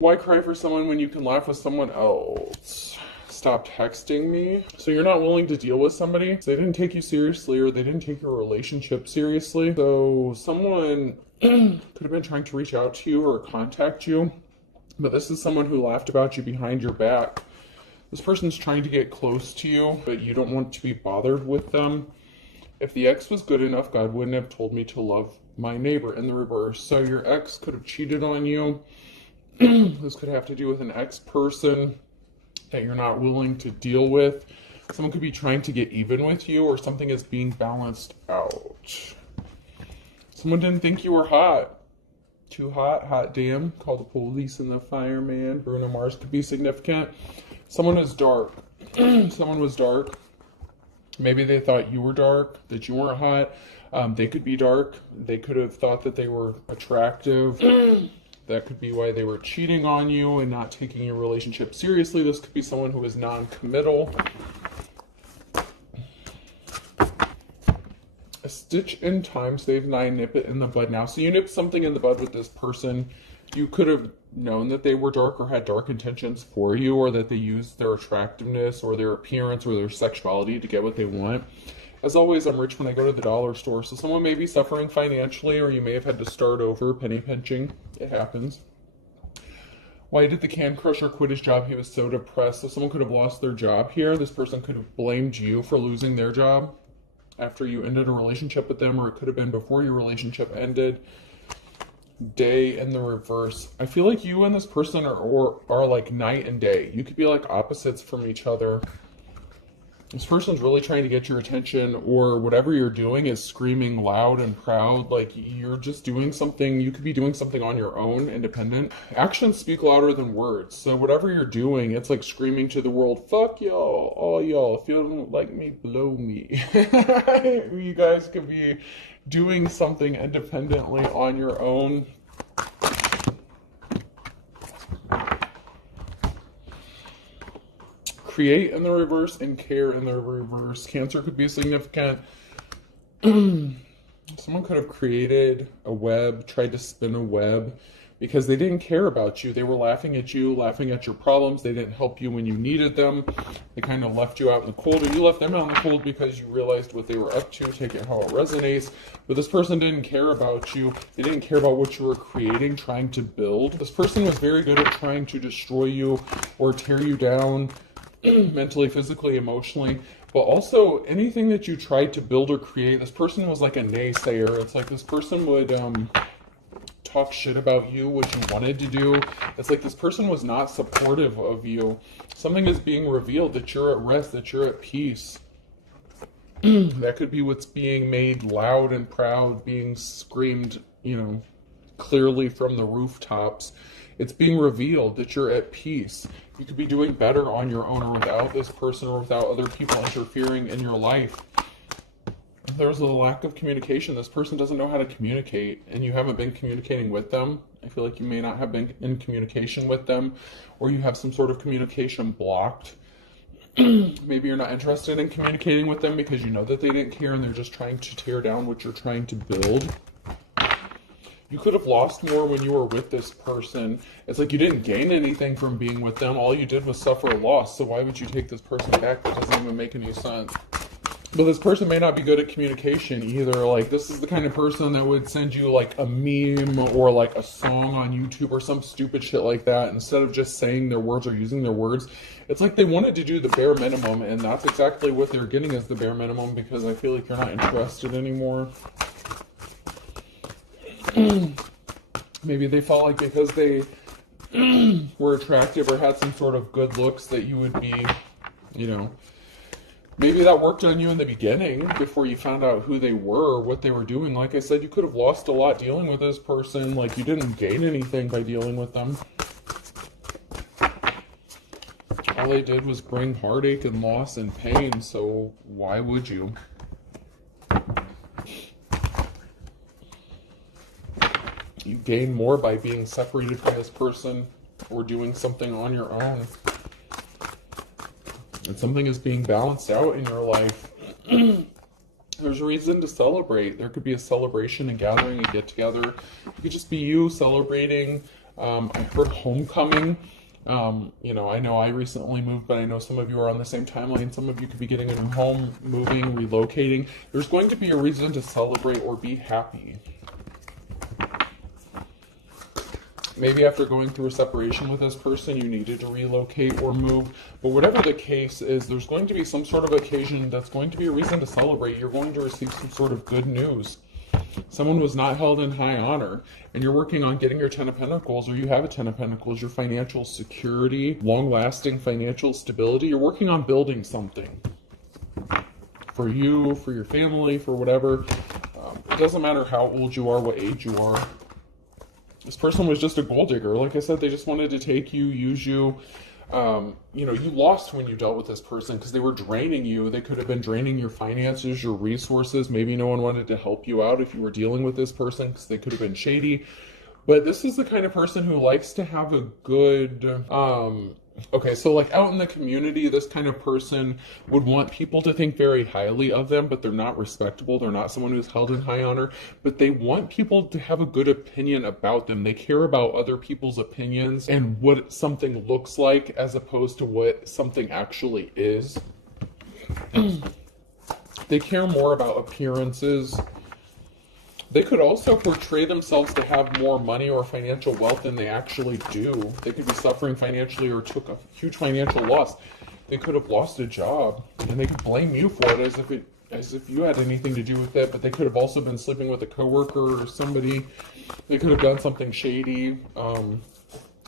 Why cry for someone when you can laugh with someone else? Stop texting me. So you're not willing to deal with somebody. They didn't take you seriously, or they didn't take your relationship seriously. So someone could have been trying to reach out to you or contact you, but this is someone who laughed about you behind your back. This person's trying to get close to you, but you don't want to be bothered with them. If the ex was good enough, God wouldn't have told me to love my neighbor, in the reverse. So your ex could have cheated on you. This could have to do with an ex-person that you're not willing to deal with. Someone could be trying to get even with you, or something is being balanced out. Someone didn't think you were hot. Too hot, hot damn. Call the police and the fireman. Bruno Mars could be significant. Someone is dark. Someone was dark. Maybe they thought you were dark, that you weren't hot. They could be dark. They could have thought that they were attractive. That could be why they were cheating on you and not taking your relationship seriously. This could be someone who is non-committal. A stitch in time saves 9, nip it in the bud now. So you nip something in the bud with this person. You could have known that they were dark or had dark intentions for you, or that they used their attractiveness or their appearance or their sexuality to get what they want. As always, I'm rich when I go to the dollar store. So someone may be suffering financially, or you may have had to start over, penny pinching. It happens. Why did the can crusher quit his job? He was so depressed. So someone could have lost their job here. This person could have blamed you for losing their job after you ended a relationship with them, or it could have been before your relationship ended. Day in the reverse. I feel like you and this person are like night and day. You could be like opposites from each other. This person's really trying to get your attention, or whatever you're doing is screaming loud and proud. Like you're just doing something. You could be doing something on your own, independent. Actions speak louder than words. So whatever you're doing, it's like screaming to the world, fuck y'all, all y'all. If you don't like me, blow me. You guys could be doing something independently on your own. Create in the reverse and care in the reverse. Cancer could be significant. Someone could have created a web, tried to spin a web, because they didn't care about you. They were laughing at you, laughing at your problems. They didn't help you when you needed them. They kind of left you out in the cold, or you left them out in the cold because you realized what they were up to. Take it how it resonates. But this person didn't care about you. They didn't care about what you were creating, trying to build. This person was very good at trying to destroy you or tear you down, mentally, physically, emotionally. But also anything that you tried to build or create, this person was like a naysayer. It's like this person would talk shit about you, what you wanted to do. It's like this person was not supportive of you. Something is being revealed, that you're at rest, that you're at peace. That could be what's being made loud and proud, being screamed, clearly from the rooftops. It's being revealed that you're at peace. You could be doing better on your own, or without this person, or without other people interfering in your life. There's a lack of communication. This person doesn't know how to communicate, and you haven't been communicating with them. I feel like you may not have been in communication with them, or you have some sort of communication blocked. Maybe you're not interested in communicating with them because you know that they didn't care, and they're just trying to tear down what you're trying to build. You could have lost more when you were with this person. It's like you didn't gain anything from being with them. All you did was suffer a loss. So why would you take this person back? That doesn't even make any sense. But this person may not be good at communication either. Like, this is the kind of person that would send you like a meme or like a song on YouTube or some stupid shit like that, instead of just saying their words or using their words. It's like they wanted to do the bare minimum, and that's exactly what they're getting as the bare minimum, because I feel like you're not interested anymore. Maybe they felt like because they were attractive or had some sort of good looks that you would be, maybe that worked on you in the beginning before you found out who they were, what they were doing. Like I said, you could have lost a lot dealing with this person. Like, you didn't gain anything by dealing with them. All they did was bring heartache and loss and pain, so why would you? You gain more by being separated from this person or doing something on your own. And something is being balanced out in your life. There's a reason to celebrate. There could be a celebration, a gathering, a get-together. It could just be you celebrating I heard homecoming. You know I recently moved, but I know some of you are on the same timeline. Some of you could be getting a new home, moving, relocating. There's going to be a reason to celebrate or be happy. Maybe after going through a separation with this person, you needed to relocate or move. But whatever the case is, there's going to be some sort of occasion that's going to be a reason to celebrate. You're going to receive some sort of good news. Someone was not held in high honor, and you're working on getting your 10 of Pentacles, or you have a 10 of Pentacles, your financial security, long-lasting financial stability. You're working on building something for you, for your family, for whatever. It doesn't matter how old you are, what age you are. This person was just a gold digger. Like I said, they just wanted to take you, use you. You know, you lost when you dealt with this person because they were draining you. They could have been draining your finances, your resources. Maybe no one wanted to help you out if you were dealing with this person because they could have been shady. But this is the kind of person who likes to have a good, okay, so like out in the community, this kind of person would want people to think very highly of them, but they're not respectable. They're not someone who's held in high honor, but they want people to have a good opinion about them. They care about other people's opinions and what something looks like as opposed to what something actually is. They care more about appearances. They could also portray themselves to have more money or financial wealth than they actually do. They could be suffering financially or took a huge financial loss. They could have lost a job, and they could blame you for it as if you had anything to do with it, but they could have also been sleeping with a coworker or somebody. They could have done something shady,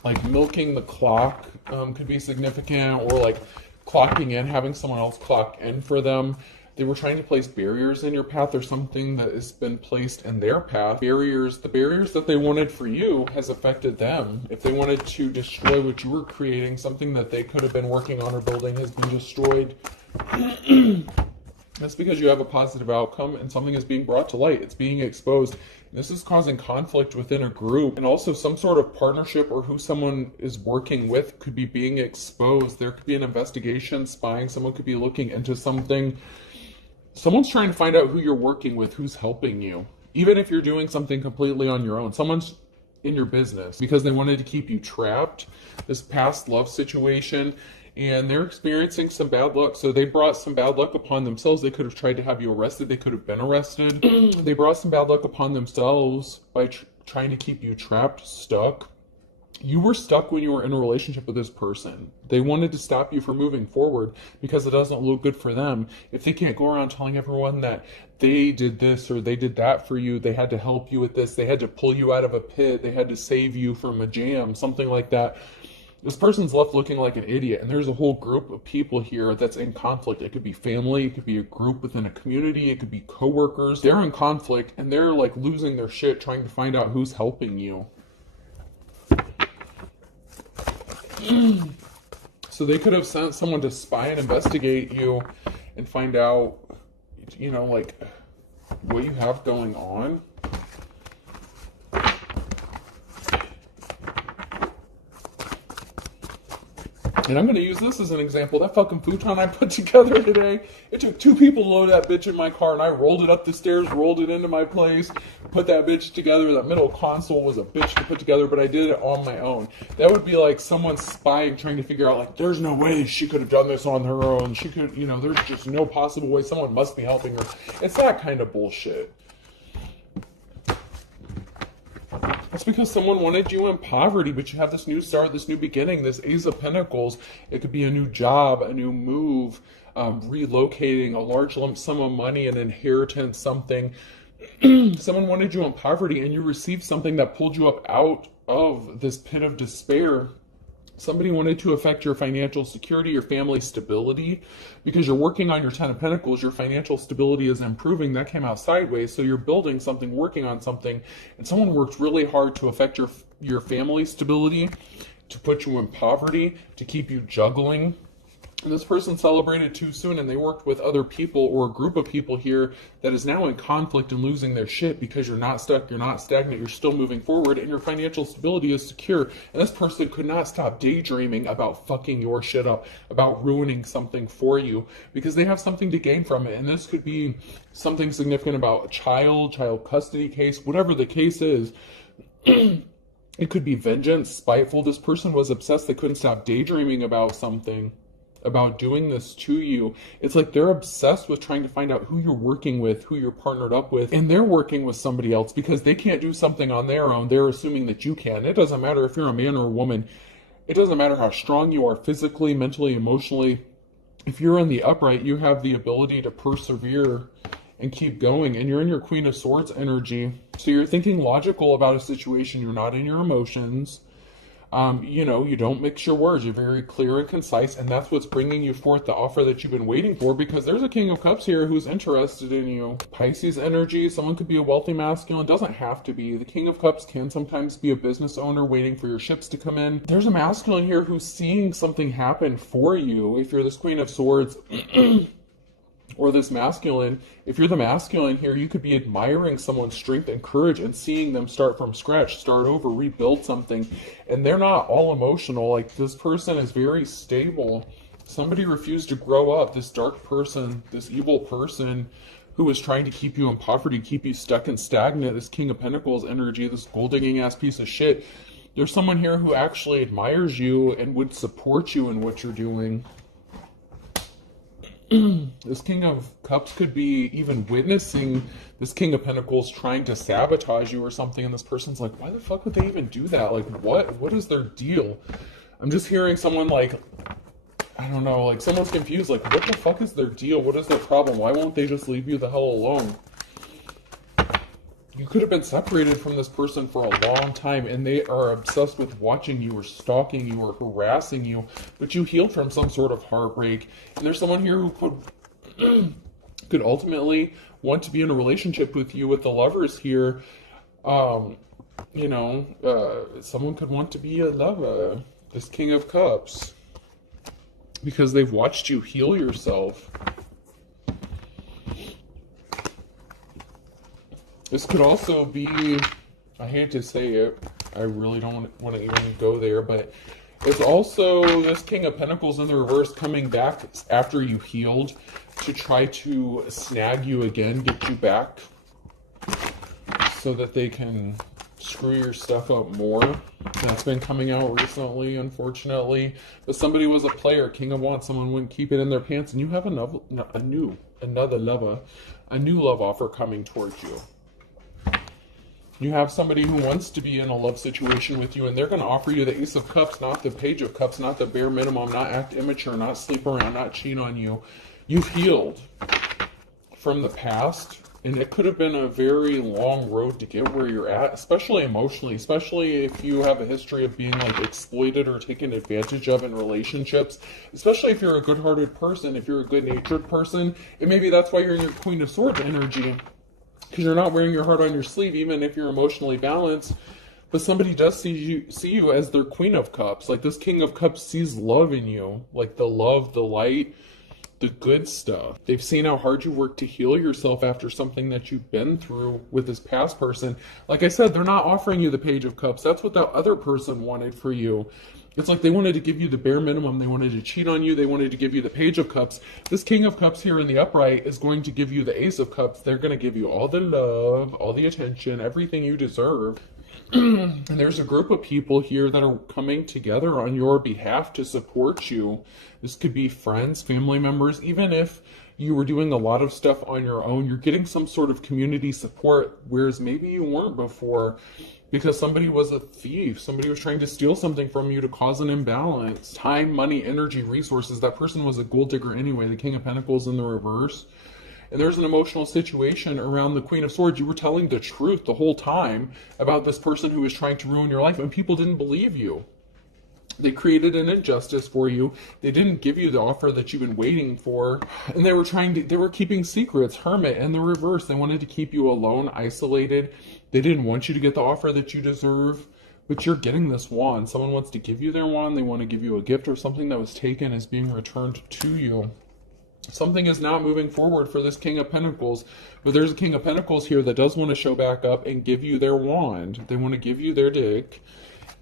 like milking the clock could be significant, or like clocking in, having someone else clock in for them. They were trying to place barriers in your path or something that has been placed in their path. Barriers, the barriers that they wanted for you has affected them. If they wanted to destroy what you were creating, something that they could have been working on or building has been destroyed. That's because you have a positive outcome and something is being brought to light. It's being exposed. This is causing conflict within a group, and also some sort of partnership or who someone is working with could be being exposed. There could be an investigation, spying. Someone could be looking into something. Someone's trying to find out who you're working with, who's helping you. Even if you're doing something completely on your own. Someone's in your business because they wanted to keep you trapped. This past love situation, and they're experiencing some bad luck. So they brought some bad luck upon themselves. They could have tried to have you arrested. They could have been arrested. They brought some bad luck upon themselves by trying to keep you trapped, stuck. You were stuck when you were in a relationship with this person. They wanted to stop you from moving forward because it doesn't look good for them. If they can't go around telling everyone that they did this or they did that for you, they had to help you with this, they had to pull you out of a pit, they had to save you from a jam, something like that. This person's left looking like an idiot, and there's a whole group of people here that's in conflict. It could be family, it could be a group within a community, it could be coworkers. They're in conflict, and they're like losing their shit trying to find out who's helping you. So they could have sent someone to spy and investigate you and find out, you know, like what you have going on. And I'm going to use this as an example. That fucking futon I put together today, it took 2 people to load that bitch in my car, and I rolled it up the stairs, rolled it into my place, put that bitch together. That middle console was a bitch to put together, but I did it on my own. That would be like someone spying, trying to figure out, like, there's no way she could have done this on her own. She could, you know, there's just no possible way. Someone must be helping her. It's that kind of bullshit. It's because someone wanted you in poverty, but you have this new start, this new beginning, this Ace of Pentacles. It could be a new job, a new move, relocating, a large lump sum of money, an inheritance, something. Someone wanted you in poverty, and you received something that pulled you up out of this pit of despair. Somebody wanted to affect your financial security, your family stability, because you're working on your 10 of Pentacles, your financial stability is improving. That came out sideways, so you're building something, working on something, and someone worked really hard to affect your family stability, to put you in poverty, to keep you juggling. And this person celebrated too soon, and they worked with other people or a group of people here that is now in conflict and losing their shit because you're not stuck, you're not stagnant, you're still moving forward, and your financial stability is secure. And this person could not stop daydreaming about fucking your shit up, about ruining something for you, because they have something to gain from it. And this could be something significant about a child custody case, whatever the case is. It could be vengeance, spiteful. This person was obsessed. They couldn't stop daydreaming about something, about doing this to you. It's like they're obsessed with trying to find out who you're working with, who you're partnered up with, and they're working with somebody else because they can't do something on their own. They're assuming that you can. It doesn't matter if you're a man or a woman. It doesn't matter how strong you are physically, mentally, emotionally. If you're in the upright, you have the ability to persevere and keep going, and you're in your Queen of Swords energy. So you're thinking logical about a situation. You're not in your emotions. You know, you don't mix your words. You're very clear and concise, and that's what's bringing you forth the offer that you've been waiting for, because there's a King of Cups here who's interested in you. Pisces energy, someone could be a wealthy masculine. Doesn't have to be. The King of Cups can sometimes be a business owner waiting for your ships to come in. There's a masculine here who's seeing something happen for you. If you're this Queen of Swords, or this masculine, if you're the masculine here, you could be admiring someone's strength and courage and seeing them start from scratch, start over, rebuild something. And they're not all emotional. Like, this person is very stable. Somebody refused to grow up. This dark person, this evil person who is trying to keep you in poverty, keep you stuck and stagnant, this King of Pentacles energy, this gold-digging ass piece of shit. There's someone here who actually admires you and would support you in what you're doing. This King of Cups could be even witnessing this King of Pentacles trying to sabotage you or something, and this person's like, why the fuck would they even do that? Like, what is their deal? I'm just hearing someone like, I don't know, like someone's confused, like, what the fuck is their deal? What is their problem? Why won't they just leave you the hell alone? You could have been separated from this person for a long time, and they are obsessed with watching you or stalking you or harassing you, but you healed from some sort of heartbreak. And there's someone here who could ultimately want to be in a relationship with you. With the Lovers here, you know, someone could want to be a lover, this King of Cups, because they've watched you heal yourself. This could also be, I hate to say it, I really don't want to even go there, but it's also this King of Pentacles in the reverse coming back after you healed to try to snag you again, get you back, so that they can screw your stuff up more. That's been coming out recently, unfortunately. But somebody was a player, King of Wands, someone wouldn't keep it in their pants, and you have another love offer coming towards you. You have somebody who wants to be in a love situation with you, and they're going to offer you the Ace of Cups, not the Page of Cups, not the bare minimum, not act immature, not sleep around, not cheat on you. You've healed from the past, and it could have been a very long road to get where you're at, especially emotionally, especially if you have a history of being like exploited or taken advantage of in relationships, especially if you're a good-hearted person, if you're a good-natured person, and maybe that's why you're in your Queen of Swords energy. Because you're not wearing your heart on your sleeve, even if you're emotionally balanced. But somebody does see you as their Queen of Cups. Like, this King of Cups sees love in you. Like, the love, the light, the good stuff. They've seen how hard you work to heal yourself after something that you've been through with this past person. Like I said, they're not offering you the Page of Cups. That's what that other person wanted for you. It's like they wanted to give you the bare minimum. They wanted to cheat on you. They wanted to give you the Page of Cups. This King of Cups here in the upright is going to give you the Ace of Cups. They're going to give you all the love, all the attention, everything you deserve. And there's a group of people here that are coming together on your behalf to support you. This could be friends, family members. Even if you were doing a lot of stuff on your own, you're getting some sort of community support, whereas maybe you weren't before. Because somebody was a thief. Somebody was trying to steal something from you to cause an imbalance. Time, money, energy, resources. That person was a gold digger anyway. The King of Pentacles in the reverse. And there's an emotional situation around the Queen of Swords. You were telling the truth the whole time about this person who was trying to ruin your life, and people didn't believe you. They created an injustice for you. They didn't give you the offer that you've been waiting for. And they were keeping secrets. Hermit in the reverse. They wanted to keep you alone, isolated. They didn't want you to get the offer that you deserve. But you're getting this wand. Someone wants to give you their wand. They want to give you a gift, or something that was taken is being returned to you. Something is not moving forward for this King of Pentacles. But there's a King of Pentacles here that does want to show back up and give you their wand. They want to give you their dick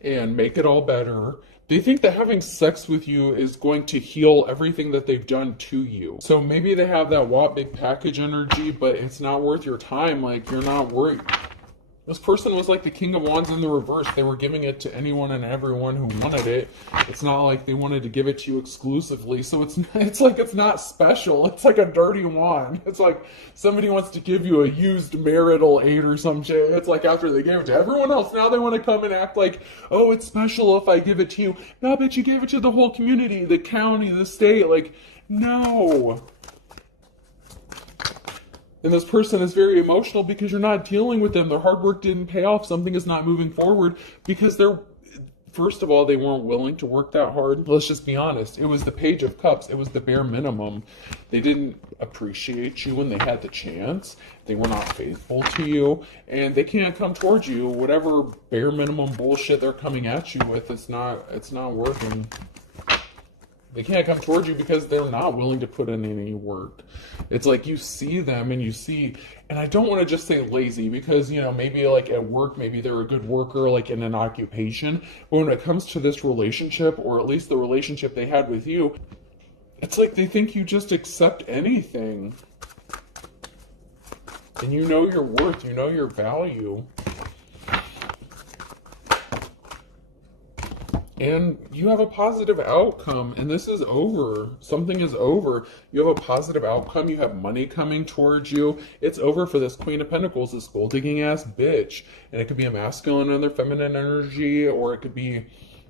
and make it all better. They think that having sex with you is going to heal everything that they've done to you. So maybe they have that big package energy, but it's not worth your time. Like, you're not worried. This person was like the King of Wands in the reverse. They were giving it to anyone and everyone who wanted it. It's not like they wanted to give it to you exclusively. So it's like it's not special. It's like a dirty wand. It's like somebody wants to give you a used marital aid or some shit. It's like after they gave it to everyone else, now they want to come and act like, oh, it's special if I give it to you. No, but you gave it to the whole community, the county, the state. Like, no. And this person is very emotional because you're not dealing with them. Their hard work didn't pay off. Something is not moving forward because first of all, they weren't willing to work that hard. Let's just be honest. It was the Page of Cups. It was the bare minimum. They didn't appreciate you when they had the chance. They were not faithful to you. And they can't come towards you. Whatever bare minimum bullshit they're coming at you with, it's not working. They can't come towards you because they're not willing to put in any work. It's like you see them and you see, and I don't want to just say lazy because, maybe like at work, maybe they're a good worker, like in an occupation. But when it comes to this relationship, or at least the relationship they had with you, it's like they think you just accept anything. And you know your worth, you know your value. And you have a positive outcome, and this is over. Something is over. You have a positive outcome. You have money coming towards you. It's over for this Queen of Pentacles, this gold-digging ass bitch. And it could be a masculine and their feminine energy, or it could be,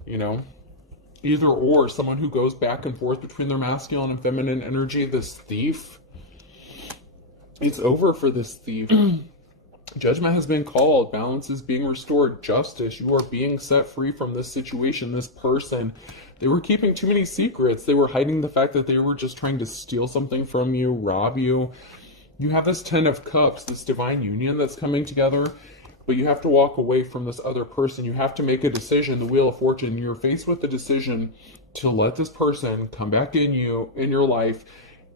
either or, someone who goes back and forth between their masculine and feminine energy, this thief. It's over for this thief. Judgment has been called. Balance is being restored. Justice. You are being set free from this situation, this person. They were keeping too many secrets. They were hiding the fact that they were just trying to steal something from you, rob you. You have this 10 of Cups, this divine union that's coming together, but you have to walk away from this other person. You have to make a decision, the Wheel of Fortune. You're faced with the decision to let this person come back in you, in your life,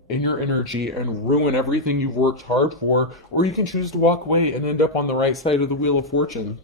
in your energy, and ruin everything you've worked hard for, or you can choose to walk away and end up on the right side of the Wheel of Fortune.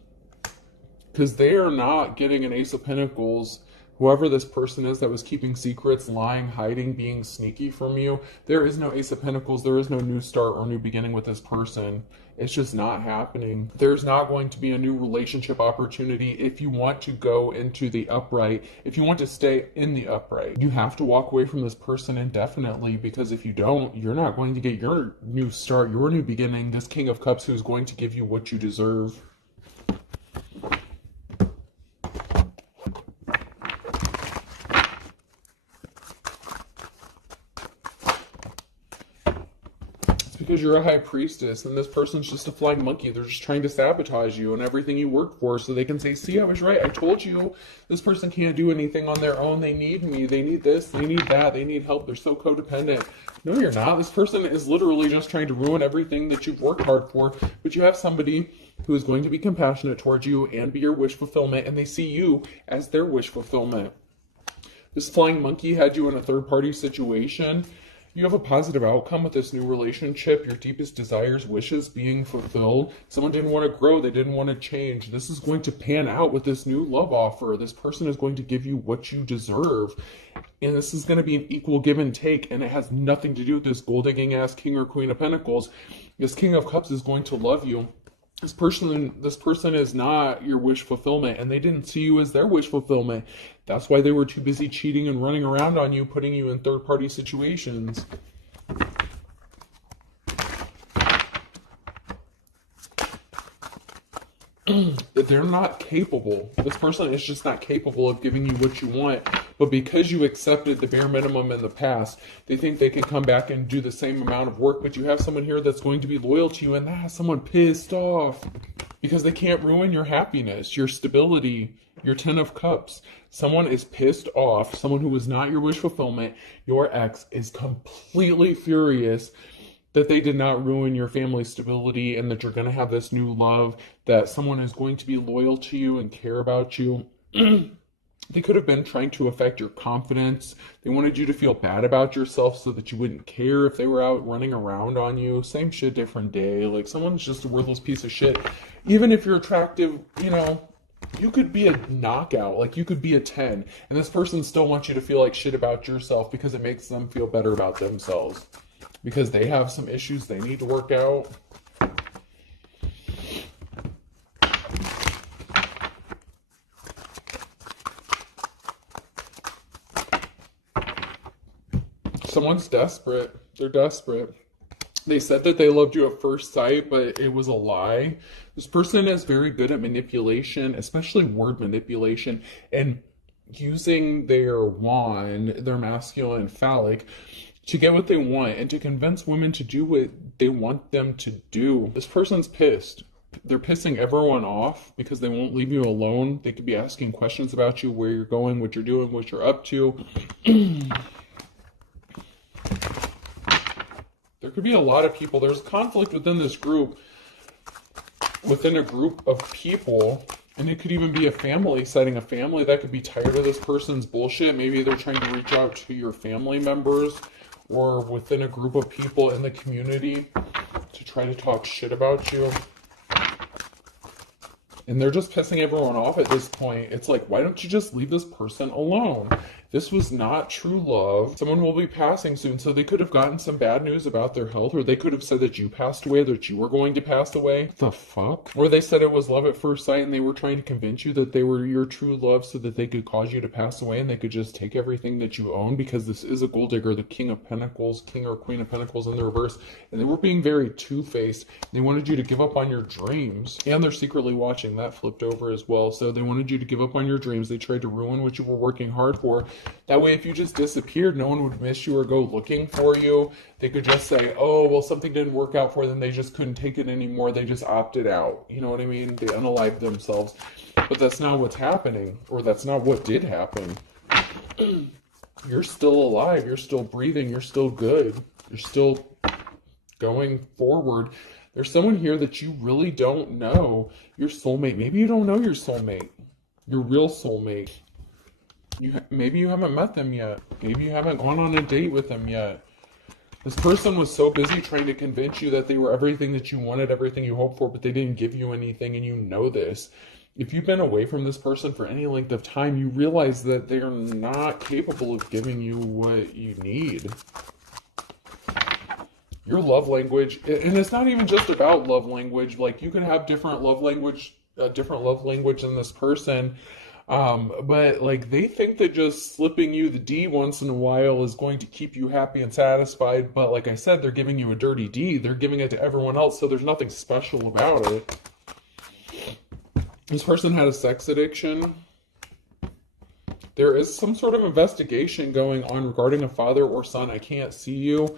Because they are not getting an Ace of Pentacles. Whoever this person is that was keeping secrets, lying, hiding, being sneaky from you, there is no Ace of Pentacles. There is no new start or new beginning with this person. It's just not happening. There's not going to be a new relationship opportunity if you want to go into the upright. If you want to stay in the upright, you have to walk away from this person indefinitely, because if you don't, you're not going to get your new start, your new beginning, this King of Cups who's going to give you what you deserve. Because you're a high priestess, and this person's just a flying monkey. They're just trying to sabotage you and everything you work for, so they can say, see, I was right. I told you this person can't do anything on their own. They need me. They need this. They need that. They need help. They're so codependent. No, you're not. This person is literally just trying to ruin everything that you've worked hard for. But you have somebody who is going to be compassionate towards you and be your wish fulfillment, and they see you as their wish fulfillment. This flying monkey had you in a third-party situation. You have a positive outcome with this new relationship, your deepest desires, wishes being fulfilled. Someone didn't want to grow, they didn't want to change. This is going to pan out with this new love offer. This person is going to give you what you deserve. And this is going to be an equal give and take, and it has nothing to do with this gold-digging ass King or Queen of Pentacles. This King of Cups is going to love you. This person is not your wish fulfillment, and they didn't see you as their wish fulfillment. That's why they were too busy cheating and running around on you, putting you in third-party situations. They're not capable. This person is just not capable of giving you what you want. But because you accepted the bare minimum in the past, they think they can come back and do the same amount of work. But you have someone here that's going to be loyal to you, and that has someone pissed off because they can't ruin your happiness, your stability, your 10 of Cups. Someone is pissed off. Someone who was not your wish fulfillment. Your ex is completely furious that they did not ruin your family stability, and that you're going to have this new love, that someone is going to be loyal to you and care about you. They could have been trying to affect your confidence. They wanted you to feel bad about yourself so that you wouldn't care if they were out running around on you. Same shit, different day. Like, someone's just a worthless piece of shit. Even if you're attractive, you could be a knockout. Like, you could be a 10. And this person still wants you to feel like shit about yourself because it makes them feel better about themselves. Because they have some issues they need to work out. Someone's desperate. They're desperate. They said that they loved you at first sight, but it was a lie. This person is very good at manipulation, especially word manipulation, and using their wand, their masculine phallic, to get what they want and to convince women to do what they want them to do. This person's pissed. They're pissing everyone off because they won't leave you alone. They could be asking questions about you, where you're going, what you're doing, what you're up to. There could be a lot of people. There's conflict within this group, within a group of people, and it could even be a family, setting a family that could be tired of this person's bullshit. Maybe they're trying to reach out to your family members or within a group of people in the community to try to talk shit about you. And they're just pissing everyone off at this point. It's like, why don't you just leave this person alone? This was not true love. Someone will be passing soon, so they could have gotten some bad news about their health, or they could have said that you passed away, that you were going to pass away. What the fuck? Or they said it was love at first sight, and they were trying to convince you that they were your true love so that they could cause you to pass away, and they could just take everything that you own, because this is a gold digger, the King of Pentacles, King or Queen of Pentacles in the reverse, and they were being very two-faced. They wanted you to give up on your dreams, and they're secretly watching. That flipped over as well. So they wanted you to give up on your dreams. They tried to ruin what you were working hard for. That way, if you just disappeared, no one would miss you or go looking for you. They could just say, oh, well, something didn't work out for them. They just couldn't take it anymore. They just opted out. You know what I mean? They unalived themselves. But that's not what's happening, or that's not what did happen. You're still alive. You're still breathing. You're still good. You're still going forward. There's someone here that you really don't know. Your soulmate. Maybe you don't know your soulmate. Your real soulmate. Maybe you haven't met them yet. Maybe you haven't gone on a date with them yet. This person was so busy trying to convince you that they were everything that you wanted, everything you hoped for, but they didn't give you anything, and you know this. If you've been away from this person for any length of time, you realize that they're not capable of giving you what you need. Your love language, and it's not even just about love language. Like, you can have different love language in this person. But like, they think that just slipping you the D once in a while is going to keep you happy and satisfied. But like I said, they're giving you a dirty D. They're giving it to everyone else, so there's nothing special about it. This person had a sex addiction. There is some sort of investigation going on regarding a father or son. I can't see you.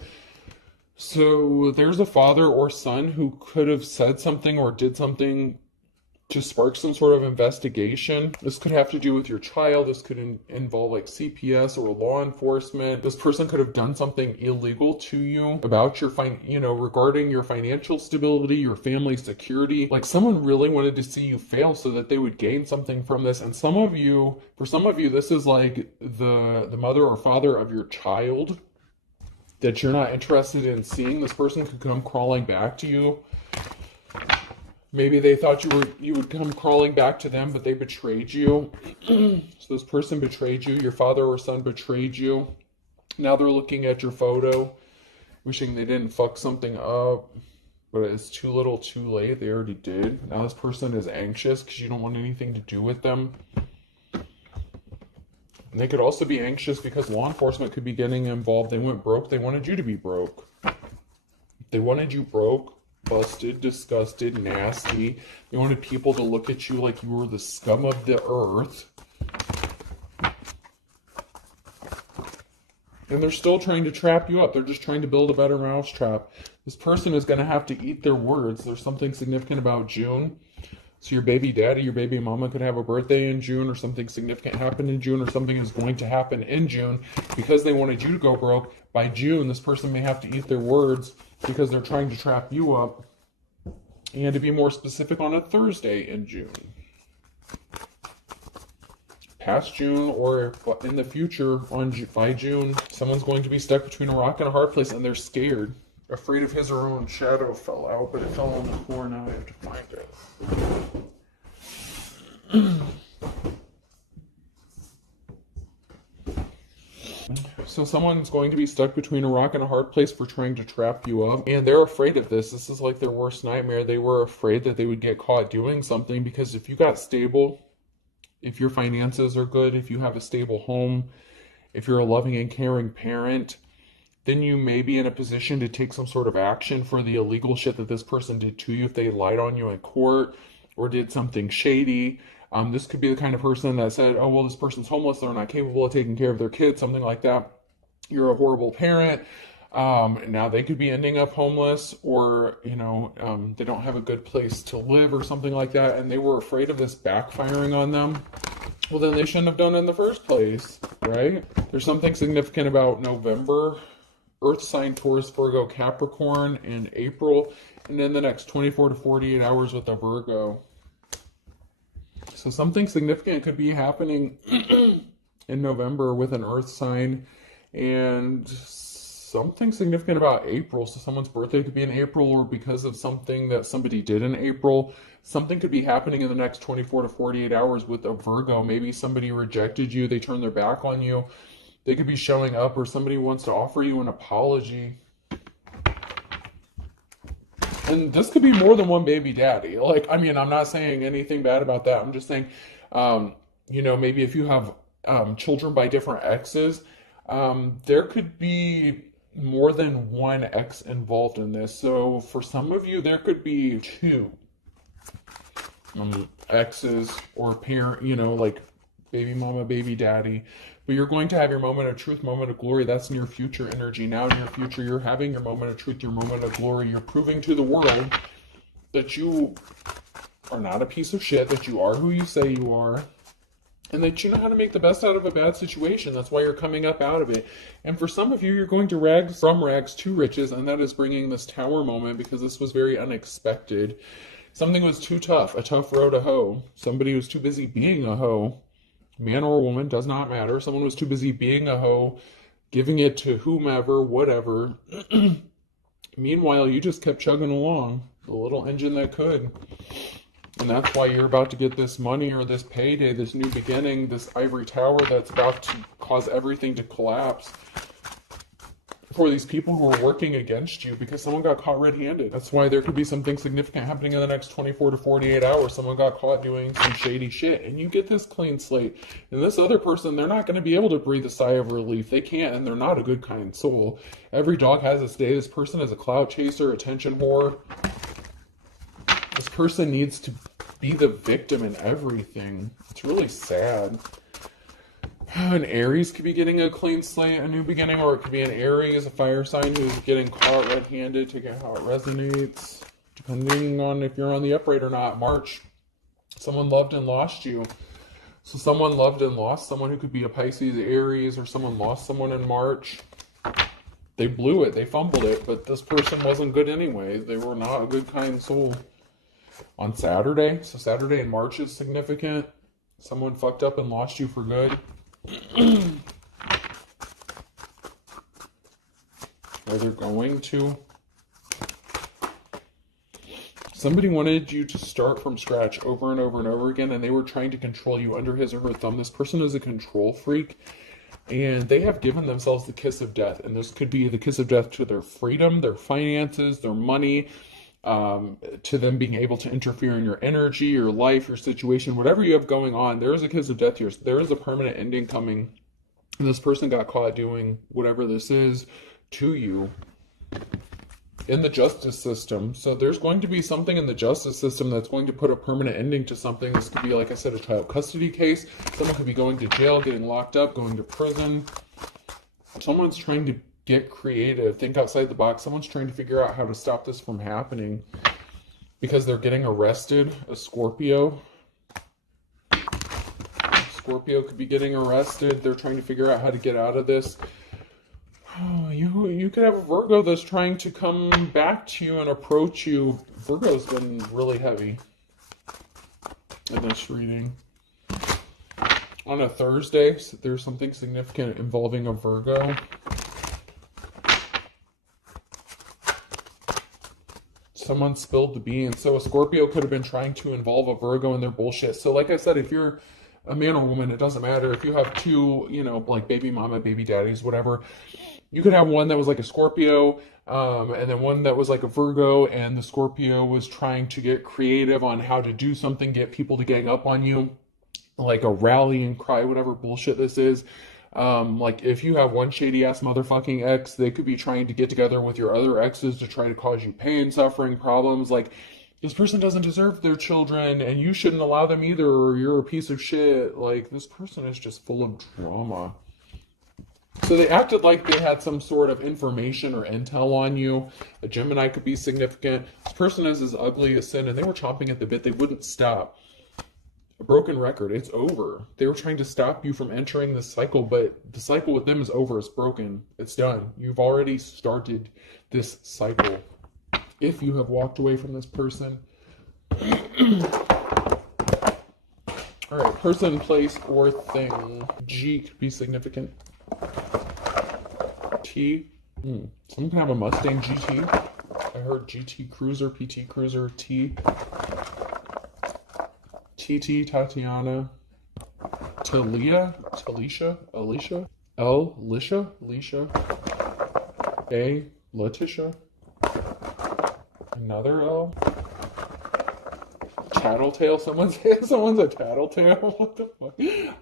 So there's a father or son who could have said something or did something to spark some sort of investigation. This could have to do with your child. This could involve like CPS or law enforcement. This person could have done something illegal to you about your regarding your financial stability, your family security. Like, someone really wanted to see you fail so that they would gain something from this. And for some of you, this is like the mother or father of your child that you're not interested in seeing. This person could come crawling back to you. Maybe they thought you would come crawling back to them, but they betrayed you. So this person betrayed you. Your father or son betrayed you. Now they're looking at your photo, wishing they didn't fuck something up. But it's too little too late. They already did. Now this person is anxious because you don't want anything to do with them. And they could also be anxious because law enforcement could be getting involved. They went broke. They wanted you to be broke. They wanted you broke, busted, disgusted, nasty. They wanted people to look at you like you were the scum of the earth. And they're still trying to trap you up. They're just trying to build a better mousetrap. This person is going to have to eat their words. There's something significant about June. So your baby daddy, your baby mama could have a birthday in June, or something significant happened in June, or something is going to happen in June because they wanted you to go broke. By June, this person may have to eat their words because they're trying to trap you up. And to be more specific, on a Thursday in June. Past June or in the future, by June, someone's going to be stuck between a rock and a hard place, and they're scared. Afraid of his or her own shadow fell out, but it fell on the floor. Now I have to find it. So someone's going to be stuck between a rock and a hard place for trying to trap you up. And they're afraid of this. This is like their worst nightmare. They were afraid that they would get caught doing something, because if you got stable, if your finances are good, if you have a stable home, if you're a loving and caring parent, then you may be in a position to take some sort of action for the illegal shit that this person did to you if they lied on you in court or did something shady. This could be the kind of person that said, oh, well, this person's homeless, they're not capable of taking care of their kids, something like that. You're a horrible parent. Now they could be ending up homeless, or, they don't have a good place to live or something like that, and they were afraid of this backfiring on them. Well, then they shouldn't have done it in the first place, right? There's something significant about November. Earth sign Taurus, Virgo, Capricorn in April, and then the next 24 to 48 hours with a Virgo. So something significant could be happening in November with an Earth sign, and something significant about April. So someone's birthday could be in April, or because of something that somebody did in April, something could be happening in the next 24 to 48 hours with a Virgo. Maybe somebody rejected you, they turned their back on you. They could be showing up, or somebody wants to offer you an apology. And this could be more than one baby daddy. I'm not saying anything bad about that. I'm just saying, maybe if you have children by different exes, there could be more than one ex involved in this. So for some of you, there could be two exes or parent, like baby mama, baby daddy. But you're going to have your moment of truth, moment of glory. That's near future energy. Now in your future, you're having your moment of truth, your moment of glory. You're proving to the world that you are not a piece of shit, that you are who you say you are, and that you know how to make the best out of a bad situation. That's why you're coming up out of it. And for some of you, you're going to from rags to riches, and that is bringing this Tower moment, because this was very unexpected. Something was too tough, a tough row to hoe. Somebody was too busy being a hoe. Man or woman, does not matter. Someone was too busy being a hoe, giving it to whomever, whatever. Meanwhile, you just kept chugging along, the little engine that could. And that's why you're about to get this money, or this payday, this new beginning, this ivory tower that's about to cause everything to collapse for these people who are working against you, because someone got caught red-handed. That's why there could be something significant happening in the next 24 to 48 hours. Someone got caught doing some shady shit, and you get this clean slate. And this other person, they're not going to be able to breathe a sigh of relief. They can't, and they're not a good, kind soul. Every dog has its day. This person is a clout chaser, attention whore. This person needs to be the victim in everything. It's really sad. An Aries could be getting a clean slate, a new beginning, or it could be an Aries, a fire sign, who's getting caught red-handed. Take it how it resonates, depending on if you're on the upright or not. March, someone loved and lost you. So someone loved and lost someone, who could be a Pisces, Aries, or someone lost someone in March. They blew it, they fumbled it, but this person wasn't good anyway. They were not a good, kind soul. On Saturday, so Saturday in March is significant. Someone fucked up and lost you for good. Or they're going to. Somebody wanted you to start from scratch over and over and over again, and they were trying to control you under his or her thumb. This person is a control freak, and they have given themselves the kiss of death. And this could be the kiss of death to their freedom, their finances, their money, to them being able to interfere in your energy, your life, your situation, whatever you have going on. There is a kiss of death here. There is a permanent ending coming. And this person got caught doing whatever this is to you in the justice system. So there's going to be something in the justice system that's going to put a permanent ending to something. This could be, like I said, a child custody case. Someone could be going to jail, getting locked up, going to prison. Someone's trying to get creative, think outside the box. Someone's trying to figure out how to stop this from happening, because they're getting arrested. A Scorpio. Scorpio could be getting arrested. They're trying to figure out how to get out of this. Oh, you could have a Virgo that's trying to come back to you and approach you. Virgo's been really heavy in this reading. On a Thursday, so there's something significant involving a Virgo. Someone spilled the beans. So a Scorpio could have been trying to involve a Virgo in their bullshit. So like I said, if you're a man or woman, it doesn't matter. If you have two, like baby mama, baby daddies, whatever, you could have one that was like a Scorpio, and then one that was like a Virgo, and the Scorpio was trying to get creative on how to do something, get people to gang up on you, like a rally and cry, whatever bullshit this is. Like if you have one shady ass motherfucking ex, they could be trying to get together with your other exes to try to cause you pain, suffering, problems. Like this person doesn't deserve their children and you shouldn't allow them either, or you're a piece of shit. Like this person is just full of drama. So they acted like they had some sort of information or intel on you. A Gemini could be significant. This person is as ugly as sin, and they were chomping at the bit. They wouldn't stop. A broken record. It's over. They were trying to stop you from entering this cycle, but the cycle with them is over. It's broken. It's done. You've already started this cycle. If you have walked away from this person. All right, person, place, or thing. G could be significant. T. Someone can have a Mustang GT. I heard GT Cruiser, PT Cruiser, T. TT, Tatiana. Talia, Talisha, Alicia. L, Lisha, Lisha. A, Letitia. Another L. Tattletale. Someone's a tattletale. What the fuck?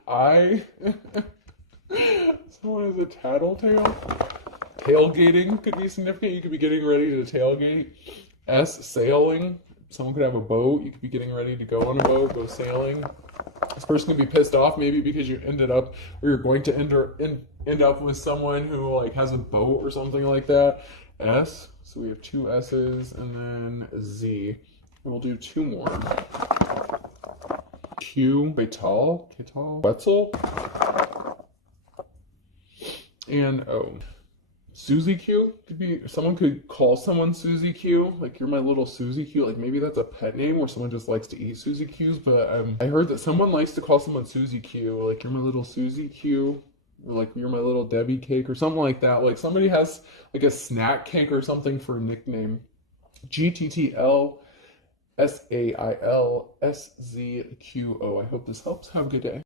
I. Someone is a tattletale. Tailgating could be significant. You could be getting ready to tailgate. S, sailing. Someone could have a boat. You could be getting ready to go on a boat, go sailing. This person could be pissed off maybe because you ended up, or you're going to end up with someone who like has a boat or something like that. S. So we have two S's, and then Z. We'll do two more. Q, Betal, Wetzel, and O. Susie Q could be, someone could call someone Susie Q, like you're my little Susie Q, like maybe that's a pet name where someone just likes to eat Susie Q's, but I heard that someone likes to call someone Susie Q, like you're my little Susie Q, or like you're my little Debbie cake or something like that. Like somebody has like a snack cake or something for a nickname. GTTL SAIL SZQO. I hope this helps. Have a good day.